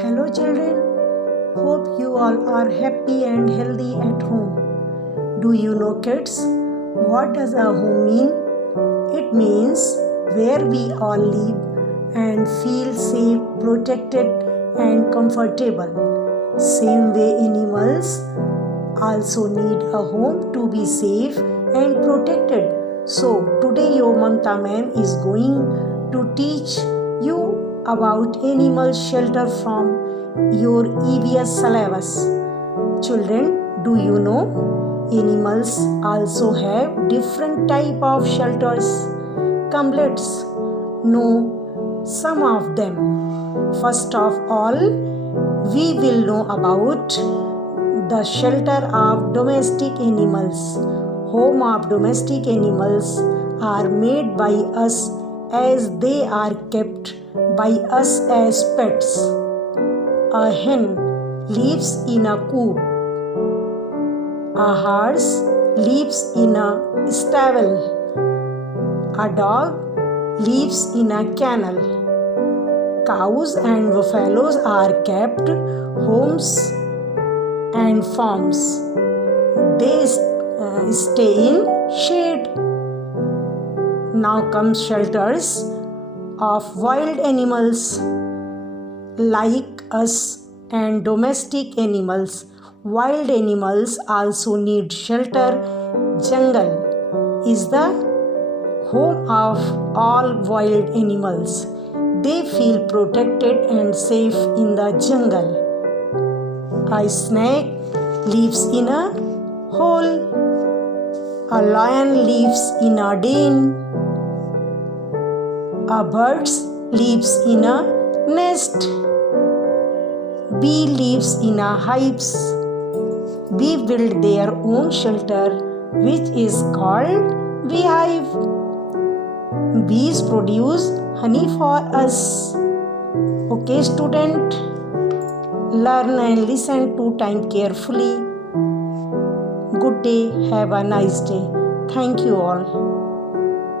Hello children, hope you all are happy and healthy at home. Do you know kids, what does a home mean? It means where we all live and feel safe, protected and comfortable. Same way animals also need a home to be safe and protected. So today your Mamta ma'am is going to teach you about animal shelter from your EVS syllabus. Children, do you know animals also have different type of shelters? Come, let's know some of them. First of all, we will know about the shelter of domestic animals. Home of domestic animals are made by us as they are kept by us as pets. A hen lives in a coop. A horse lives in a stable. A dog lives in a kennel. Cows and buffaloes are kept homes and farms. They stay in shade. Now comes shelters of wild animals like us and domestic animals. Wild animals also need shelter. Jungle is the home of all wild animals. They feel protected and safe in the jungle. A snake lives in a hole. A lion lives in a den. A bird lives in a nest. Bee lives in a hives. Bee build their own shelter, which is called beehive. Bees produce honey for us. Okay, student, learn and listen to time carefully. Good day, have a nice day. Thank you all.